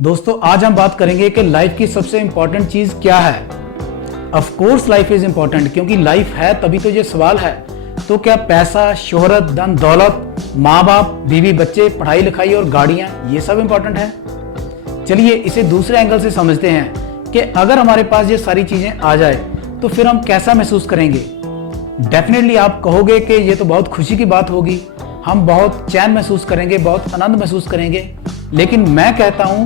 दोस्तों आज हम बात करेंगे कि लाइफ की सबसे इंपॉर्टेंट चीज क्या है। Of course life is important, क्योंकि लाइफ है तभी तो ये सवाल है। तो क्या पैसा, शोहरत, धन दौलत, माँ बाप, बीवी बच्चे, पढ़ाई लिखाई और गाड़ियां, ये सब इंपॉर्टेंट है? चलिए इसे दूसरे एंगल से समझते हैं कि अगर हमारे पास ये सारी चीजें आ जाए तो फिर हम कैसा महसूस करेंगे। डेफिनेटली आप कहोगे कि ये तो बहुत खुशी की बात होगी, हम बहुत चैन महसूस करेंगे, बहुत आनंद महसूस करेंगे। लेकिन मैं कहता हूं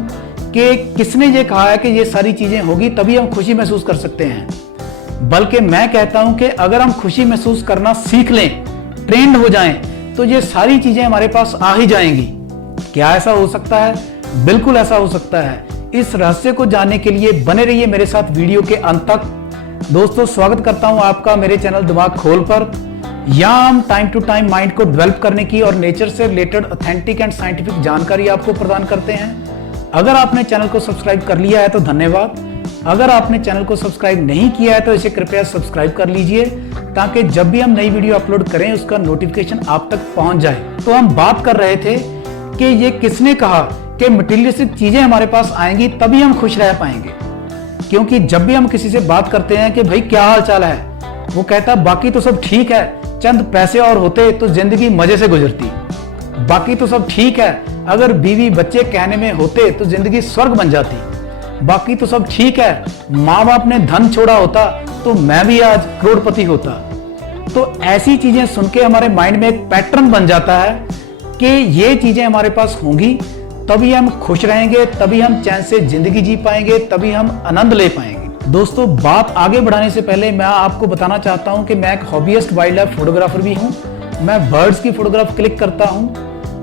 कि किसने ये कहा है कि ये सारी चीजें होगी तभी हम खुशी महसूस कर सकते हैं। बल्कि मैं कहता हूं कि अगर हम खुशी महसूस करना सीख लें, ट्रेंड हो जाएं, तो ये सारी चीजें हमारे पास आ ही जाएंगी। क्या ऐसा हो सकता है? बिल्कुल ऐसा हो सकता है। इस रहस्य को जानने के लिए बने रहिए मेरे साथ वीडियो के अंत तक। दोस्तों स्वागत करता हूं आपका मेरे चैनल दिमाग खोल पर। यहाँ हम टाइम टू टाइम माइंड को डेवलप करने की और नेचर से रिलेटेड ऑथेंटिक एंड साइंटिफिक जानकारी आपको प्रदान करते हैं। अगर आपने चैनल को सब्सक्राइब कर लिया है तो धन्यवाद। अगर आपने चैनल को सब्सक्राइब नहीं किया है तो इसे कृपया सब्सक्राइब कर लीजिए, ताकि जब भी हम नई वीडियो अपलोड करें उसका नोटिफिकेशन आप तक पहुंच जाए। तो हम बात कर रहे थे कि ये किसने कहा कि मटेरियलिस्टिक चीजें हमारे पास आएंगी तभी हम खुश रह पाएंगे। क्योंकि जब भी हम किसी से बात करते हैं कि भाई क्या हाल चाल है, वो कहता बाकी तो सब ठीक है, चंद पैसे और होते तो जिंदगी मजे से गुजरती। बाकी तो सब ठीक है, अगर बीवी बच्चे कहने में होते तो जिंदगी स्वर्ग बन जाती। बाकी तो सब ठीक है, माँ बाप ने धन छोड़ा होता तो मैं भी आज करोड़पति होता। तो ऐसी चीजें सुन के हमारे माइंड में एक पैटर्न बन जाता है कि ये चीजें हमारे पास होंगी तभी हम खुश रहेंगे, तभी हम चैन से जिंदगी जी पाएंगे, तभी हम आनंद ले पाएंगे। दोस्तों बात आगे बढ़ाने से पहले मैं आपको बताना चाहता हूं कि मैं एक हॉबीइस्ट वाइल्ड लाइफ फोटोग्राफर भी हूं। मैं बर्ड्स की फोटोग्राफ क्लिक करता हूं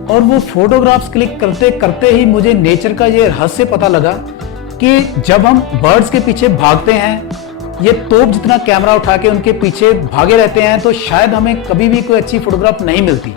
और वो फोटोग्राफ्स क्लिक करते करते ही मुझे नेचर का ये रहस्य पता लगा कि जब हम बर्ड्स के पीछे भागते हैं, ये तोप जितना कैमरा उठा के उनके पीछे भागे रहते हैं, तो शायद हमें कभी भी कोई अच्छी फोटोग्राफ नहीं मिलती।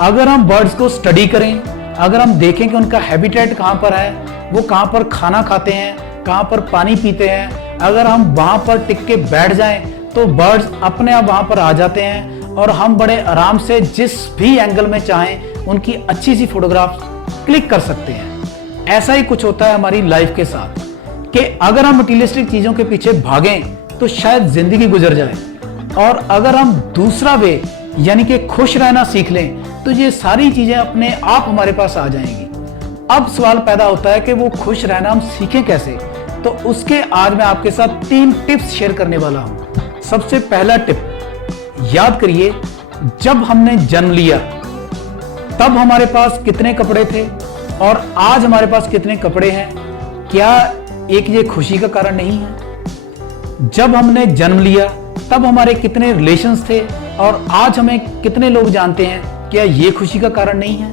अगर हम बर्ड्स को स्टडी करें, अगर हम देखें कि उनका हैबिटेट कहाँ पर है, वो कहाँ पर खाना खाते हैं, कहाँ पर पानी पीते हैं, अगर हम वहां पर टिक के बैठ जाएं तो बर्ड्स अपने आप वहां पर आ जाते हैं और हम बड़े आराम से जिस भी एंगल में चाहें उनकी अच्छी सी फोटोग्राफ क्लिक कर सकते हैं। ऐसा ही कुछ होता है हमारी लाइफ के साथ कि अगर हम मटेरियलिस्टिक चीजों के पीछे भागें तो शायद जिंदगी गुजर जाए, और अगर हम दूसरा वे यानी कि खुश रहना सीख लें तो ये सारी चीजें अपने आप हमारे पास आ जाएंगी। अब सवाल पैदा होता है कि वो खुश रहना हम सीखें कैसे। तो उसके आज मैं आपके साथ 3 टिप्स शेयर करने वाला हूं। सबसे पहला टिप, याद करिए जब हमने जन्म लिया तब हमारे पास कितने कपड़े थे और आज हमारे पास कितने कपड़े हैं। क्या एक ये खुशी का कारण नहीं है? जब हमने जन्म लिया तब हमारे कितने रिलेशंस थे और आज हमें कितने लोग जानते हैं, क्या ये खुशी का कारण नहीं है?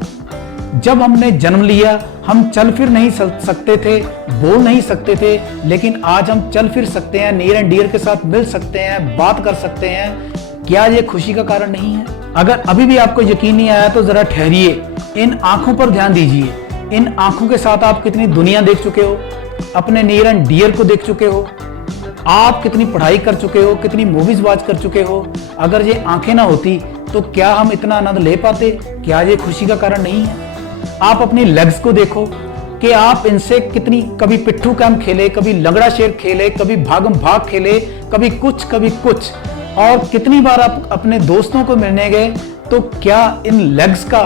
जब हमने जन्म लिया हम चल फिर नहीं सकते थे, बोल नहीं सकते थे, लेकिन आज हम चल फिर सकते हैं, नियर एंड डियर के साथ मिल सकते हैं, बात कर सकते हैं। क्या ये खुशी का कारण नहीं है? अगर अभी भी आपको यकीन नहीं आया तो जरा ठहरिए, इन आंखों पर ध्यान दीजिए। इन आंखों के साथ आप कितनी दुनिया देख चुके हो, अपने नियर एंड डियर को देख चुके हो, आप कितनी पढ़ाई कर चुके हो, कितनी मूवीज वॉच कर चुके हो। अगर ये आंखें ना होती तो क्या हम इतना आनंद ले पाते? क्या ये खुशी का कारण नहीं है? आप अपनी लेग्स को देखो कि आप इनसे कितनी, कभी पिट्ठू कैम्प खेले, कभी लंगड़ा शेर खेले, कभी भागम भाग खेले, कभी कुछ, और कितनी बार आप अपने दोस्तों को मिलने गए। तो क्या इन लेग्स का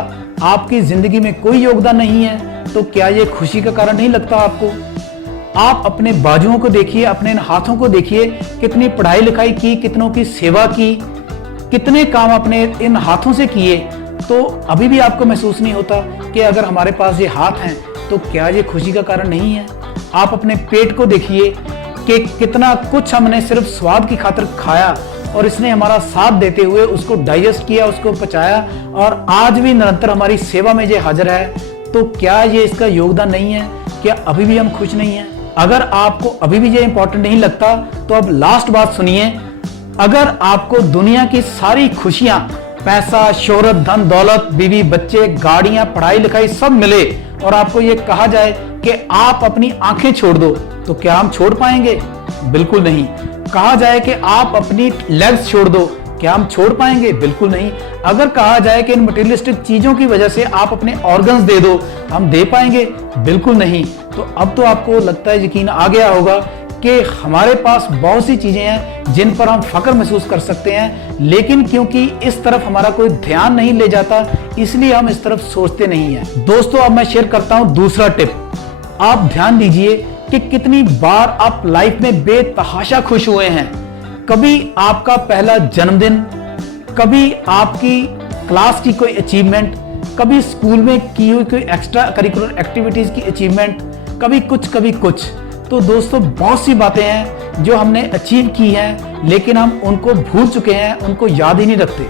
आपकी जिंदगी में कोई योगदान नहीं है? तो क्या ये खुशी का कारण नहीं लगता आपको? आप अपने बाजुओं को देखिए, अपने इन हाथों को देखिए, कितनी पढ़ाई लिखाई की, कितनों की सेवा की, कितने काम अपने इन हाथों से किए। तो अभी भी आपको महसूस नहीं होता कि अगर हमारे पास ये हाथ हैं तो क्या ये खुशी का कारण नहीं है? आप अपने पेट को देखिए कि कितना कुछ हमने सिर्फ स्वाद की खातिर खाया और इसने हमारा साथ देते हुए उसको डाइजेस्ट किया, उसको पचाया, और आज भी निरंतर हमारी सेवा में ये हाजिर है। तो क्या ये इसका योगदान नहीं है? क्या अभी भी हम खुश नहीं हैं? अगर आपको अभी भी ये इंपॉर्टेंट नहीं लगता तो अब लास्ट बात सुनिए। अगर आपको दुनिया की सारी खुशियां, पैसा, शोहरत, धन दौलत, बीवी बच्चे, गाड़ियां, पढ़ाई लिखाई सब मिले और आपको ये कहा जाए कि आप अपनी आंखें छोड़ दो, तो क्या हम छोड़ पाएंगे? बिल्कुल नहीं। कहा जाए कि आप अपनी लेग्स छोड़ दो, क्या हम छोड़ पाएंगे? बिल्कुल नहीं। अगर कहा जाए कि इन मटेरियलिस्टिक चीजों की वजह से आप अपने ऑर्गन्स दे दो, हम दे पाएंगे? बिल्कुल नहीं। तो अब तो आपको लगता है, यकीन आ गया होगा कि हमारे पास बहुत सी चीजें हैं जिन पर हम फख्र महसूस कर सकते हैं, लेकिन क्योंकि इस तरफ हमारा कोई ध्यान नहीं ले जाता, इसलिए हम इस तरफ सोचते नहीं हैं। दोस्तों, अब मैं शेयर करता हूं दूसरा टिप। आप ध्यान दीजिए कि कितनी बार आप लाइफ में बेतहाशा खुश हुए हैं। कभी आपका पहला जन्मदिन, कभी आपकी क्लास की कोई अचीवमेंट, कभी स्कूल में की हुई कोई एक्स्ट्रा करिकुलर एक्टिविटीज की अचीवमेंट, कभी कुछ। तो दोस्तों, बहुत सी बातें हैं जो हमने अचीव की हैं, लेकिन हम उनको भूल चुके हैं, उनको याद ही नहीं रखते।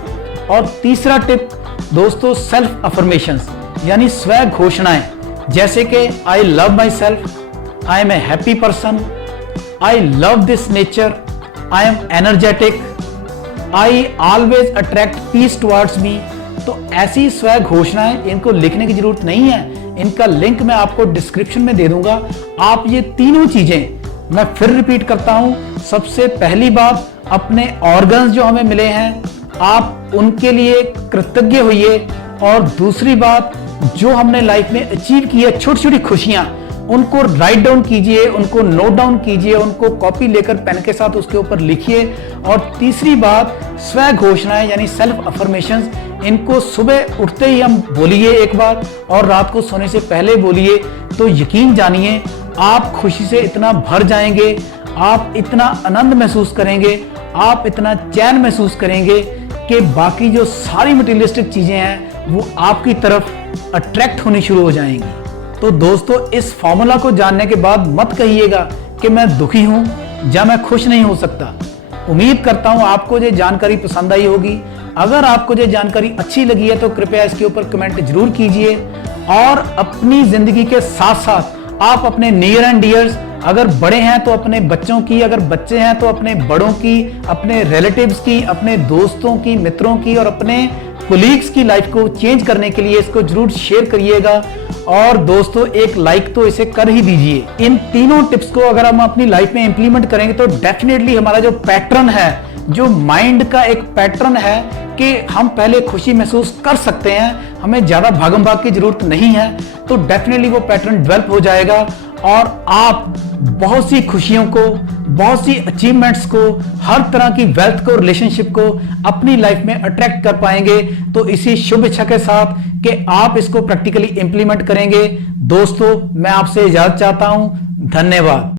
और तीसरा टिप दोस्तों, सेल्फ अफर्मेशंस यानी स्व घोषणाएं, जैसे कि I love myself, I am a happy person, I love this nature, I am energetic, I always attract peace towards me. तो ऐसी स्व घोषणाएं, इनको लिखने की जरूरत नहीं है, इनका लिंक मैं आपको डिस्क्रिप्शन में दे दूंगा। आप ये तीनों चीजें, मैं फिर रिपीट करता हूं, सबसे पहली बात, अपने ऑर्गन्स जो हमें मिले हैं आप उनके लिए कृतज्ञ होइए। और दूसरी बात, जो हमने लाइफ में अचीव की है छोटी छोटी खुशियां, उनको राइट डाउन कीजिए, उनको नोट डाउन कीजिए, उनको कॉपी लेकर पेन के साथ उसके ऊपर लिखिए। और तीसरी बात, स्व घोषणाएं यानी सेल्फ अफर्मेशंस, इनको सुबह उठते ही हम बोलिए एक बार, और रात को सोने से पहले बोलिए। तो यकीन जानिए, आप खुशी से इतना भर जाएंगे, आप इतना आनंद महसूस करेंगे, आप इतना चैन महसूस करेंगे कि बाकी जो सारी मटेरियलिस्टिक चीजें हैं वो आपकी तरफ अट्रैक्ट होनी शुरू हो जाएंगी। तो दोस्तों, इस फॉर्मूला को जानने के बाद मत कहिएगा कि मैं दुखी हूं या मैं खुश नहीं हो सकता। उम्मीद करता हूं आपको ये जानकारी पसंद आई होगी। अगर आपको ये जानकारी अच्छी लगी है तो कृपया इसके ऊपर कमेंट जरूर कीजिए। और अपनी जिंदगी के साथ साथ आप अपने नियर एंड डियर्स, अगर बड़े हैं तो अपने बच्चों की, अगर बच्चे हैं तो अपने बड़ों की, अपने रिलेटिव्स की, अपने दोस्तों की, मित्रों की और अपने कोलीग्स की लाइफ को चेंज करने के लिए इसको जरूर शेयर करिएगा। और दोस्तों, एक लाइक तो इसे कर ही दीजिए। इन तीनों टिप्स को अगर हम अपनी लाइफ में इंप्लीमेंट करेंगे तो डेफिनेटली हमारा जो पैटर्न है, जो माइंड का एक पैटर्न है कि हम पहले खुशी महसूस कर सकते हैं, हमें ज्यादा भागम भाग की जरूरत नहीं है, तो डेफिनेटली वो पैटर्न डेवलप हो जाएगा और आप बहुत सी खुशियों को, बहुत सी अचीवमेंट्स को, हर तरह की वेल्थ को, रिलेशनशिप को अपनी लाइफ में अट्रैक्ट कर पाएंगे। तो इसी शुभ इच्छा के साथ कि आप इसको प्रैक्टिकली इंप्लीमेंट करेंगे, दोस्तों मैं आपसे इजाजत चाहता हूं। धन्यवाद।